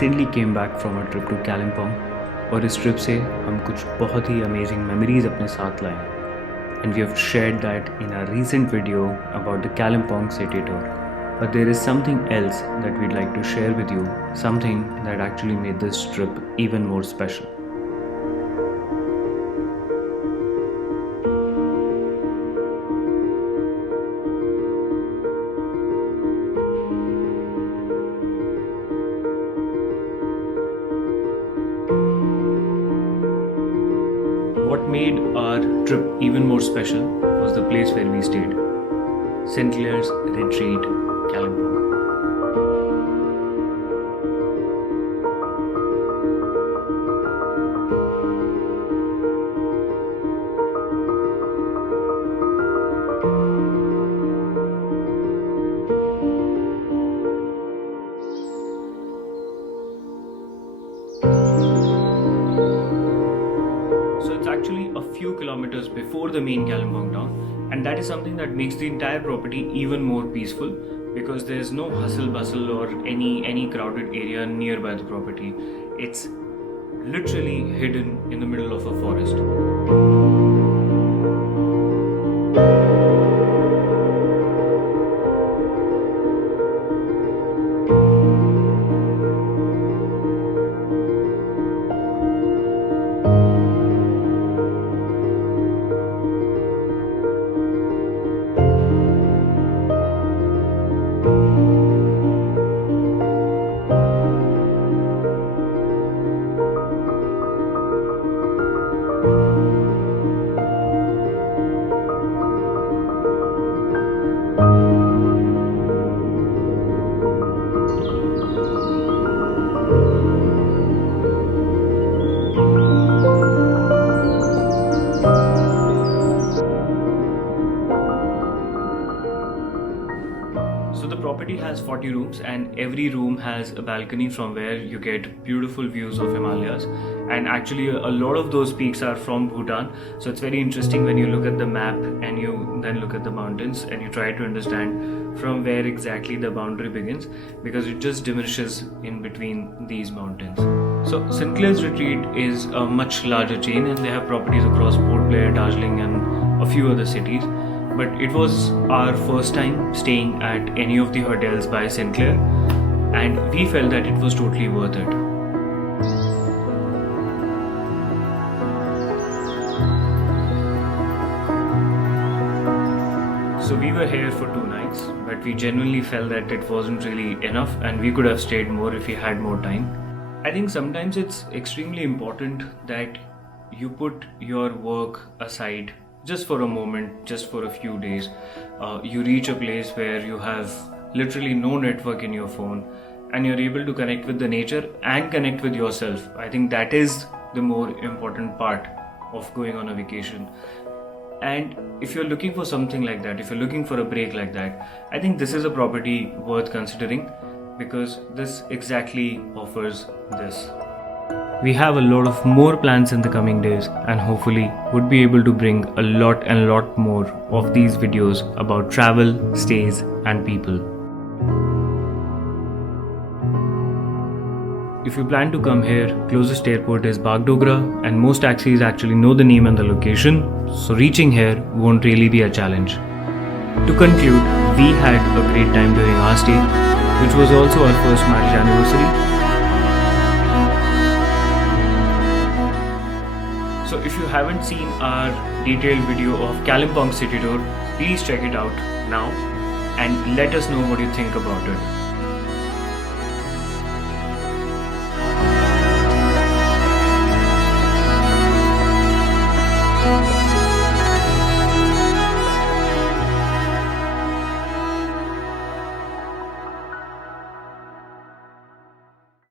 Recently came back from a trip to Kalimpong और इस trip से हम कुछ बहुत ही अमेजिंग मेमोरीज अपने साथ लाए and we have shared that in our recent video about the Kalimpong city tour. But there is something else that we'd like to share with you, something that actually made this trip even more special. What made our trip even more special was the place where we stayed, St. Clair's Retreat, Kalimpong. So it's actually a few kilometers before the main Kalimpong town, and that is something that makes the entire property even more peaceful because there is no hustle bustle or any crowded area nearby the property. It's literally hidden in the middle of a forest. So the property has 40 rooms and every room has a balcony from where you get beautiful views of Himalayas, and actually a lot of those peaks are from Bhutan. So it's very interesting when you look at the map and you then look at the mountains and you try to understand from where exactly the boundary begins, because it just diminishes in between these mountains. So St. Clair's Retreat is a much larger chain and they have properties across Port Blair, Darjeeling and a few other cities. But it was our first time staying at any of the hotels by St. Clair, and we felt that it was totally worth it. So we were here for 2 nights, but we genuinely felt that it wasn't really enough and we could have stayed more if we had more time. I think sometimes it's extremely important that you put your work aside just for a moment, just for a few days. You reach a place where you have literally no network in your phone and you're able to connect with the nature and connect with yourself. I think that is the more important part of going on a vacation. And if you're looking for something like that, if you're looking for a break like that, I think this is a property worth considering because this exactly offers this. We have a lot of more plans in the coming days and hopefully would be able to bring a lot more of these videos about travel, stays and people. If you plan to come here, closest airport is Bagdogra and most taxis actually know the name and the location, so reaching here won't really be a challenge. To conclude, we had a great time during our stay, which was also our first marriage anniversary. So if you haven't seen our detailed video of Kalimpong City Tour, please check it out now and let us know what you think about it.